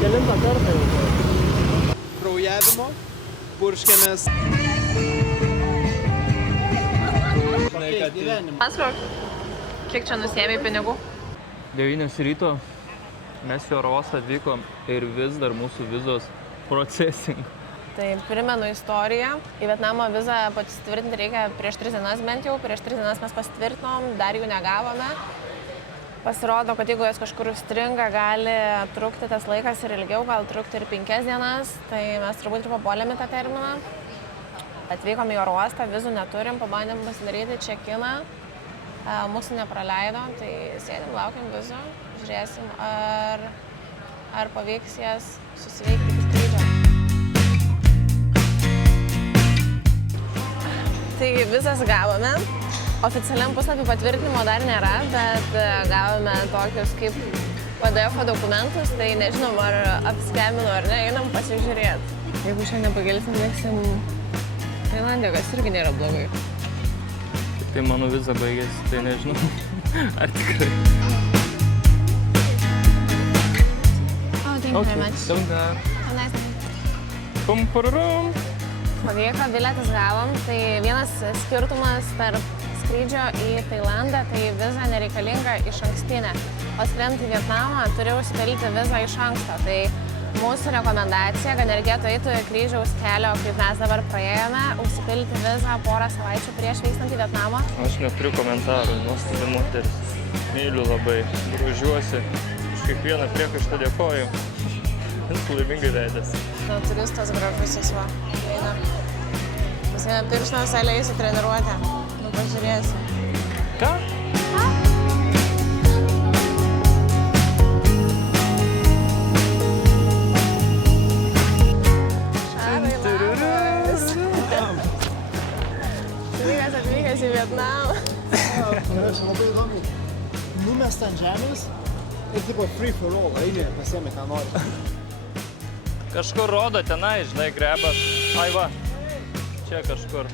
Kelintą kartą jau. Kraujavimo, purškėmės. Pakeis gyvenimą. Pasvok, kiek čia nusėmė pinigų? 9 ryto mes į oro uostą atvykom ir vis dar mūsų vizos procesing. Tai primenu istoriją. Į Vietnamo vizą pasitvirtinti reikia prieš 3 dienas bent jau. Prieš 3 dienas mes pasitvirtinom, dar jų negavome. Pasirodo, kad jeigu jas kažkur užstringa, gali trukti tas laikas ir ilgiau, gal trukti ir 5 dienas. Tai mes turbūt ir papuolėm į tą terminą. Atvykom į oro uostą, vizų neturim, pabandėm pasidaryti check-iną. Mūsų nepraleido, tai sėdim, laukiam vizų. Žiūrėsim, ar pavyks jas susiveikti iki skrydžio. Tai visas gavome. Oficialiam puslapį patvirtinimo dar nėra, bet gavome tokius kaip PDF dokumentus, tai nežinom, ar apskemino ar ne, einam pasižiūrėti. Jeigu šiandien pagelsim, lėksim Tailandiją, kas irgi nėra blogai. Tai mano viza baigėsi, tai nežinau, ar tikrai. Oh, thank you very much. Daug. Nice day. Pumparum. Pavyko, bilietus gavom, tai vienas skirtumas tarp skrydžio į Tailandą, tai viza nereikalinga išankstinė. O skrendant į Vietnamą turi užsipildyti vizą iš anksto. Tai mūsų rekomendacija, kad nereikėtų eiti kryžiaus kelio, kaip mes dabar praėjome, užsipildyti vizą porą savaičių prieš vykstant į Vietnamą. Aš neturiu komentarų, nuostabi moteris. Myliu labai, grožiuosi, už kiekvieną priekaištą dėkoju. Jis laimingai veidės. Turistas gražusis va, eina. Pasiėmė pirštinus, eis į treniruotę. Nu, pažiūrėsi. Ką? Šarai, labas. Sveikas atvykęs į Vietnamą. Aš labai įdomu. Numest ant žemės ir tipo free for all, eilė pasiėmė ką nori. Kažkur rodo tenai, žinai, grebas. Ai va, čia kažkur.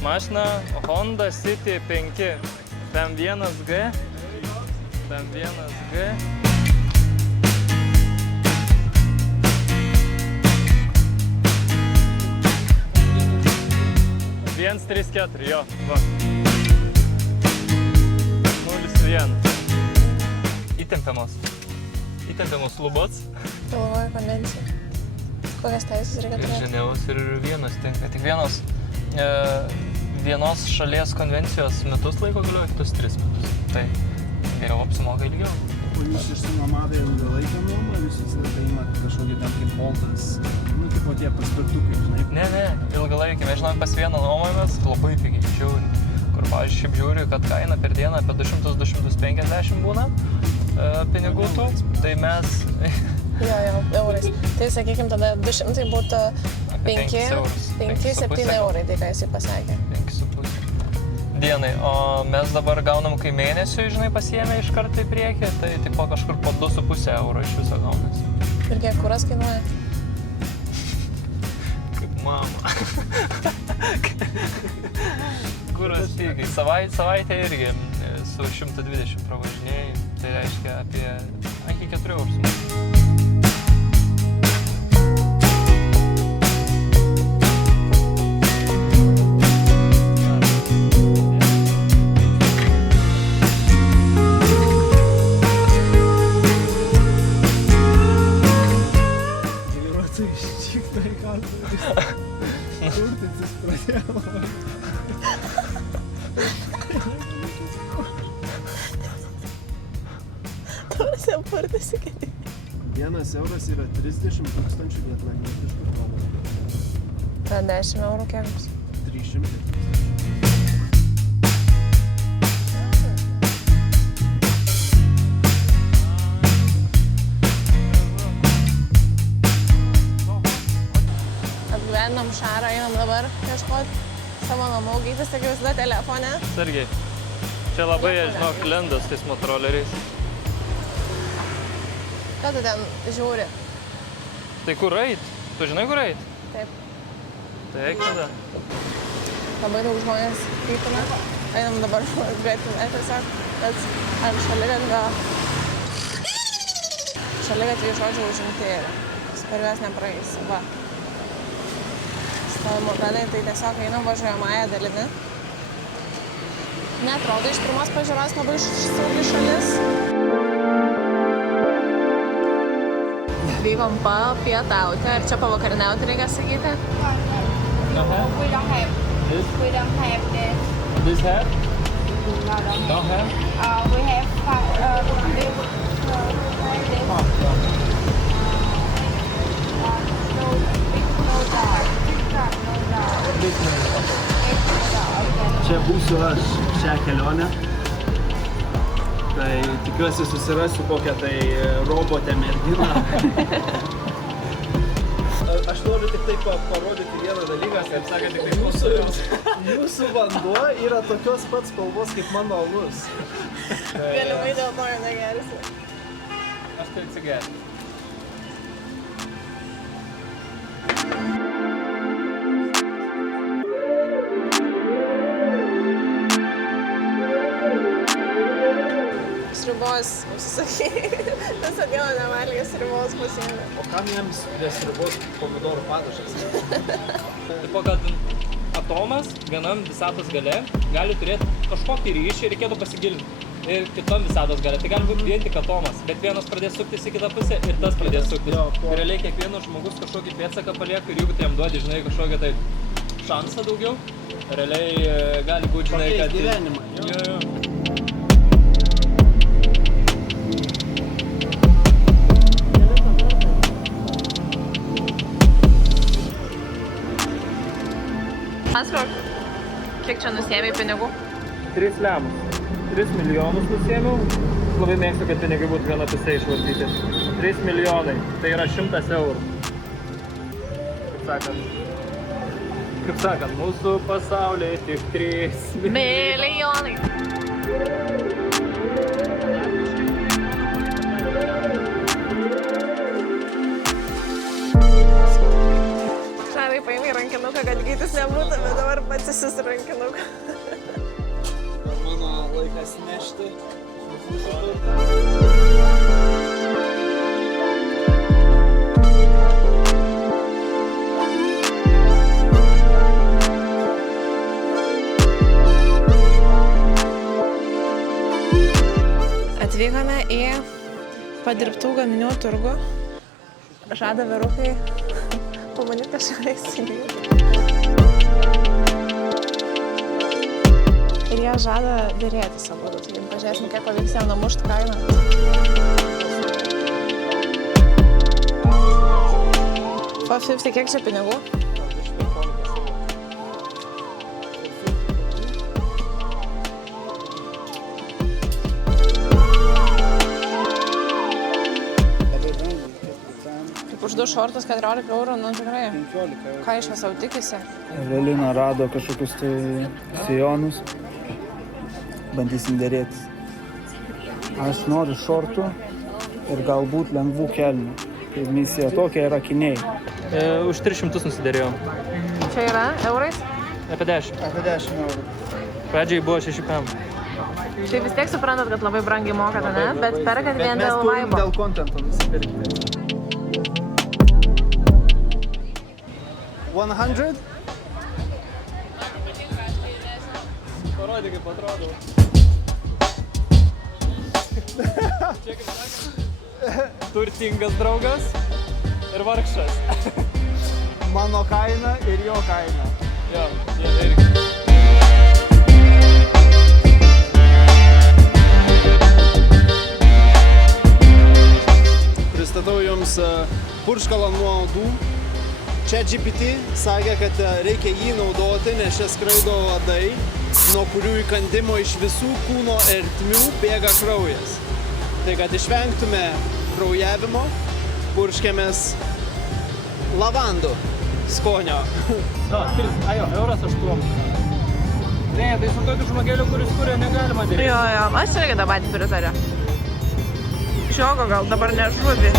Mašina Honda City 5. PM1G. PM1G. Viens, 3, 4, jo, va. 0-1. Įtempiamos. Įtempiamos lubos. Galvoju konvencija. Kokias teisės reikia Ir turėti? Ženevos ir vienos tinka. Tik vienos šalies konvencijos metus laiko galioja, kitus 3 metus. Tai geriau apsimoka ilgiau. O jūs išsinuomavę ilgalaikę nuomą, jūs visą imat kažkokį ten kaip boltas, nu, tipo tie paspirtukai, žinai. Ne, ilgalaikį. Mes žinom, pas vieną nuomojamės, labai pigiai žiūri. Kur, pavyzdžiui, šiaip žiūri, kad kaina per dieną apie 200-250 būna pinigų tų. Tai mes... Jo, eurais. Tai sakykim, tada 200 būtų 5-7 eurai, tai ką jisai pasakė. 5,5 dienai. O mes dabar gaunam, kai mėnesiui, žinai, pasiėmė iš karto į priekį, tai tipo kažkur po 2,5 euro iš viso gaunasi. Ir kiek kuras kainuoja? Kaip mama. Kuras pigiai. Savaitę irgi su 120 pravažinėjai, tai reiškia apie iki 4 eurų. Turtinsis pradėjo. Tuose purtasi kaip. 1 euras yra 30 000 vietnamietiškų dolerių. Ta 10 eurų kiek bus? 300. Apgyvendom Šarą, einam dabar ieškot savo namų, gytis, tik visada telefone. Sergiai, čia labai, žinok, lendas tais motoroleriais. Ką tu ten žiūri? Tai kur eit? Tu žinai, kur eit? Taip. Tai eik tada. Labai daug žmonės pypina. Einam dabar gatve tiesiog, bet ant šaligatvio. šaligatviai žodžiu užimti yra. Per juos nepraeisi, va. Stovi mopedai, tai tiesiog einam važiuojamąją dalimi. Neatrodo iš pirmos pažiūros labai saugi šalis. Vykom papietauti, ar čia pavakariniauti reikia sakyti? We don't have this. This hat? No, don't have. Don't have? We have this. Čia būsiu aš šią kelionę. Tai tikiuosi susirasiu kokią tai robotę merginą. Aš noriu tik tai parodyti vieną dalyką, kaip sakė, tik tai jūsų vanduo yra tokios pats spalvos kaip mano alus. Galimai dėl to ir negersi. Aš tai atsigersiu. Sriubos užsisakyti. Visą dieną nevalgęs sriubos pasiėmė. O kam jiems prie sriubos pomidorų padažas? Tipo, kad atomas vienam visatos gale gali turėti kažkokį ryšį, reikėtų pasigilinti. Ir kitom visatos gale. Tai gali būti vien tik atomas, bet vienas pradės suktis į kitą pusę ir tas pradės suktis. Ir realiai kiekvienas žmogus kažkokį pėdsaką palieka ir jeigu tu jam duodi, žinai, kažkokią tai šansą daugiau, realiai gali būti, žinai, kad... Pakeist gyvenimą, Jo. Pasirok, kiek čia nusėmei pinigų? 3 lemus. 3 milijonus nusėmiau. Labai mėgstu, kad pinigai būtų viena pusė išvartyti. 3 milijonai. Tai yra 100 eurų. Kaip sakant, mūsų pasaulyje tik 3 Milijonai. Šarai paėmė rankinuką, kad gytis nebūtų, bet dabar pats įsis rankinuką. Mano laikas nešti. Atvykome į padirbtų gaminių turgų. Žada vyrukai pamanyti kažką įsigyti. Ir jie žada dėrėti savo, tai pažiūrėsim, kiek pavyks jam namušti kainą. $450, kiek čia pinigų? Kaip už 2 šortus 14 eurų, nu tikrai. 15 eurų. Ką iš viso tikisi? Evelina rado kažkokius tai sijonus. Bandysim dėrėtis. Aš noriu šortų ir galbūt lengvų kelnių. Tai misija tokia yra akiniai. Už 300 nusidėrėjom. Čia yra eurais? Apie 10. Apie 10 eurų. Pradžiai buvo 6 PM. Tai vis tiek suprantat, kad labai brangiai mokate, ne? Bet perkat vien dėl vaibo. Dėl kontento nusipirkti. 100? Parodė, kaip atrodo. Čia kaip sakant, turtingas draugas ir vargšas. Mano kaina ir jo kaina. Jo, jie irgi. Pristatau jums purškalą nuo odų. ChatGPT sakė, kad reikia jį naudoti, nes čia skraido uodai, nuo kurių įkandimo iš visų kūno ertmių bėga kraujas. Tai kad išvengtume kraujavimo, purškėmės lavandų skonio. Euras 8. Ne, tai su tokiu žmogeliu, kuris kuria, negalima daryti. Jo, aš irgi tą patį pritariu. Šiogo gal dabar nežuvi.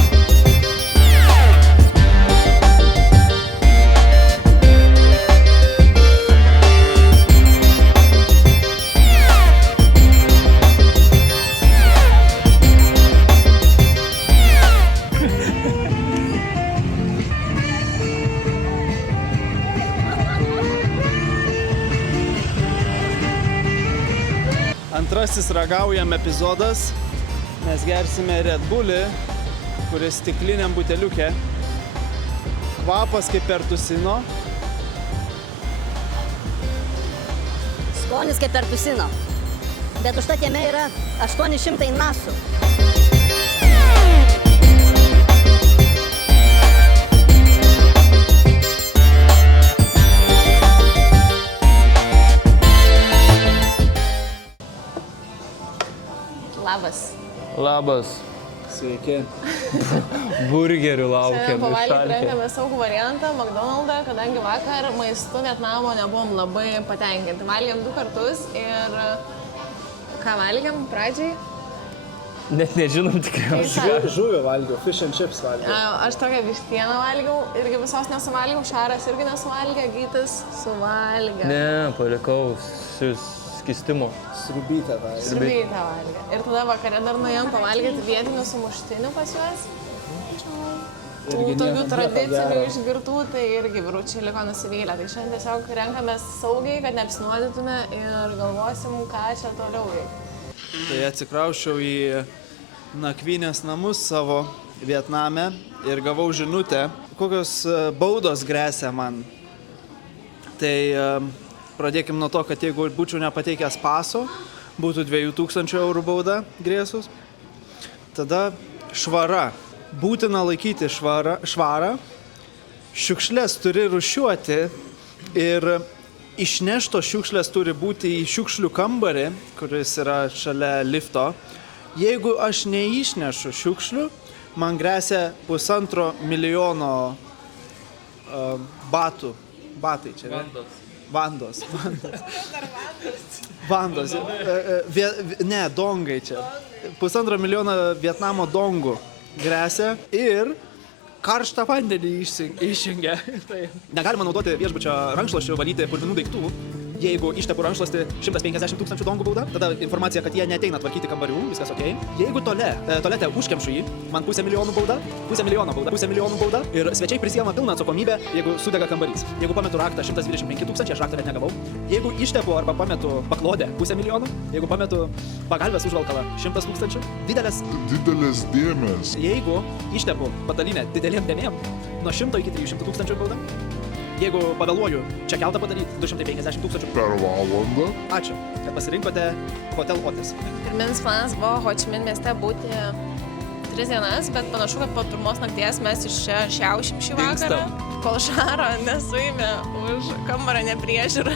Antrasis ragaujam epizodas. Mes gersime Red Bullį, kuris stikliniam buteliuke. Kvapas kaip pertusino. Skonis kaip pertusino. Bet užtat jame yra 800 nasų. Labas. Labas. Sveiki. Burgerių Šiandien laukiam. pavalgyti renkame saugų variantą McDonald'ą, kadangi vakar maistu Vietnamo nebuvom labai patenkinti. Valgėm 2 kartus ir ką valgėm pradžiai? Net nežinom tikriausiai. Žuvį valgiau, fish and chips valgiau. Aš tokią vištieną valgiau, irgi visos nesuvalgiau, Šaras irgi nesuvalgė, Gytis suvalgė. Ne, palikau skistimo. Sriubytę valgiau. Sriubytę valgė. Ir tada vakare dar nuėjom pavalgyti vietinių sumuštinių pas juos. Tų tokių tradicinių išgirtų, tai irgi vyručiai liko nusivylę. Tai šiandien tiesiog renkamės saugiai, kad neapsinuodytume ir galvosim, ką čia toliau veikti. Tai atsikrauščiau į nakvynės namus savo Vietname ir gavau žinutę, kokios baudos gresia man. Tai pradėkim nuo to, kad jeigu būčiau nepateikęs paso, būtų 2000 eurų bauda grėsus. Tada švara. Būtina laikyti švarą, šiukšlės turi rūšiuoti ir išneštos šiukšlės turi būti į šiukšlių kambarį, kuris yra šalia lifto. Jeigu aš neišnešu šiukšlių, man gresia 1,5 milijono batų. Batai čia. Vandos. Vandos. Ne, dongai čia. 1,5 milijono Vietnamo dongų gresia ir karštą vandenį išjungia. Negalima naudoti viešbučio rankšluosčių valyti purvinų daiktų. Jeigu ištepu rankšluostį 150 000 dongų bauda, tada informacija, kad jie neateina tvarkyti kambarių, viskas okei. Jeigu tualete užkemšu jį, man 500 000 bauda, 500 000 bauda ir svečiai prisiema pilną atsakomybę, jeigu sudega kambarys. Jeigu pametu raktą 125 000, aš raktą net negavau. Jeigu ištepu arba pametu paklodę 500 000, jeigu pametu pagalvės užvalkalą 100 000, didelės dėmės. Jeigu ištepu patalinę didelėm dėmėm, nuo 100 iki 300 000 bauda. Jeigu pavėluoju čia keltą padaryti, 250 000 per valandą. Ačiū, kad pasirinkote Hotel Otis. Pirminis planas buvo Ho Chi Minh mieste būti 3 dienas, bet panašu, kad po pirmos nakties mes iš čia šiaušim šį vakarą, kol Šaro nesuėmė už kambario nepriežiūrą.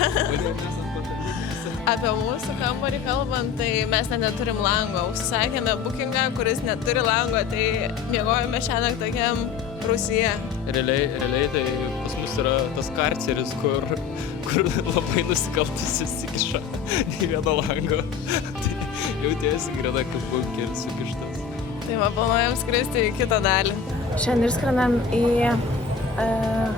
Apie mūsų kambarį kalbant, tai mes net neturim lango. Užsisakėme bookingą, kuris neturi lango, tai miegojome šiąnakt tokiam Rusija. Realiai tai pas mus yra tas karceris, kur labai nusikaltus įsikiša nei vieno lango. Tai jautiesi greta kaip bunkeris sukištas. Tai va, planuojam skristi į kitą dalį. Šiandien išskrendam į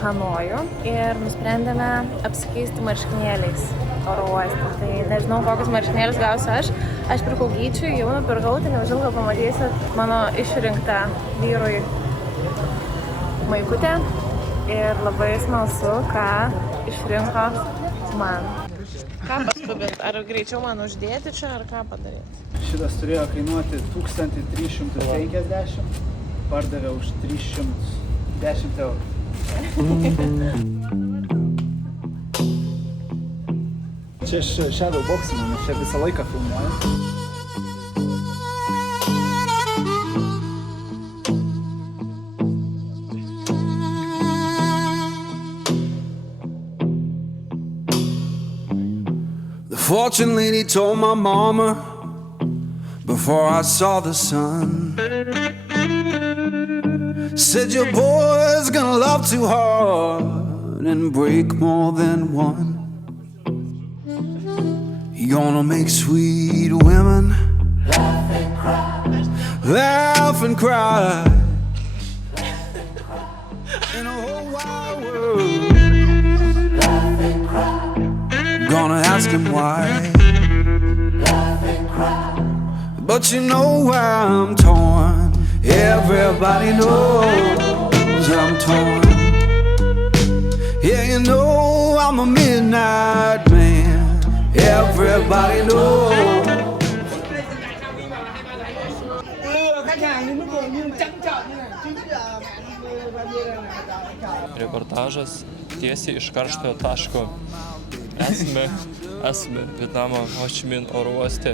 Hanojų ir nusprendėme apsikeisti marškinėliais oro uoste. Tai nežinau, kokius marškinėlius gausiu aš. Aš pirkau Gyčiui, jau nupirkau, tai neužilgo pamatysit mano išrinktą vyrui maikutę ir labai smalsu, ką išrinko man. Ką paskubint? Ar greičiau man uždėti čia, ar ką padaryti? Šitas turėjo kainuoti 1350, pardavė už 310 eurų. Čia shadow boxing, mes čia visą laiką filmuojam. Fortune lady told my mama before I saw the sun. Said your boy's gonna love too hard and break more than one. He gonna make sweet women laugh and cry, laugh and cry. In a whole wide world, laugh and cry. Gonna ask him why, laugh and cry. But you know why I'm torn. Everybody knows I'm a midnight man. Everybody knows. Reportažas tiesiai iš karštojo taško. Esame Vietnamo Ho Chi Minh oro uoste.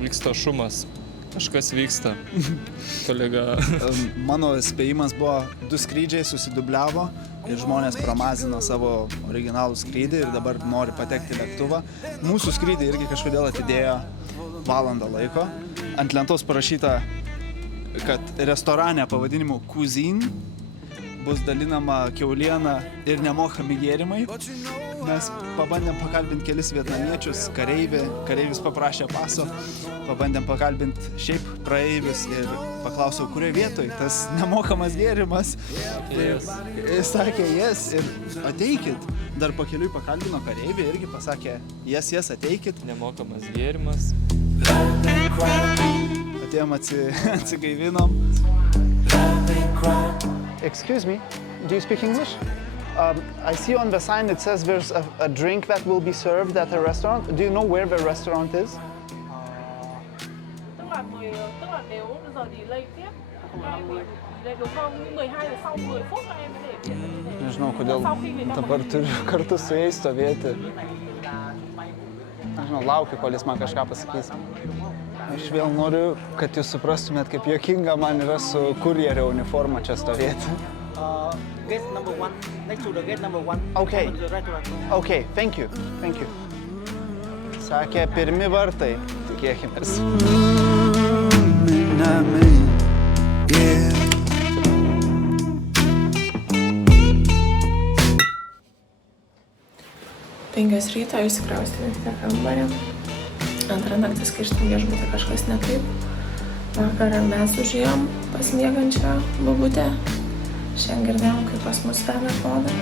Vyksta šumas. Kažkas vyksta. Kolega. Mano spėjimas buvo, 2 skrydžiai susidubliavo ir žmonės pramazino savo originalų skrydį ir dabar nori patekti į lėktuvą. Mūsų skrydį irgi kažkodėl atidėjo valandą laiko. Ant lentos parašyta, kad restorane pavadinimu Cuisine bus dalinama kiauliena ir nemokami gėrimai. Mes pabandėm pakalbinti kelis vietnamiečius, kareivis paprašė paso, pabandėm pakalbinti šiaip praeivius ir paklausiau, kurioje vietoje tas nemokamas gėrimas. Ir sakė, yes, ir ateikit. Dar pakeliui pakalbino kareivį, irgi pasakė, yes, ateikit. Nemokamas gėrimas. Atėjom atsigaivinom. Excuse me, do you speak English? I see on the sign it says there's a drink that will be served at a restaurant. Do you know where the restaurant is? Tức là nếu giờ thì lây tiếp, lây đúng không? 12 giờ sau 10 phút các em mới để tiền như thế. Nežinau, kodėl dabar turiu kartu su jais stovėti. Nežinau, laukiu, kol jis man kažką pasakys. Aš vėl noriu, kad jūs suprastumėt, kaip juokinga man yra su kurjerio uniforma čia stovėti. Gate number 1, next to the gate number 1. Okay. Okay, thank you. Sakė, pirmi vartai, tikėkimės. Midnight man, yeah. 5 ryto išsikraustėme į tą kambarį. Antrą naktį skaištam viešbutę kažkas ne taip. Vakarą mes užėjom pas miegančią bobutę. Šiandien girdėjom, kaip pas mus veda kodą.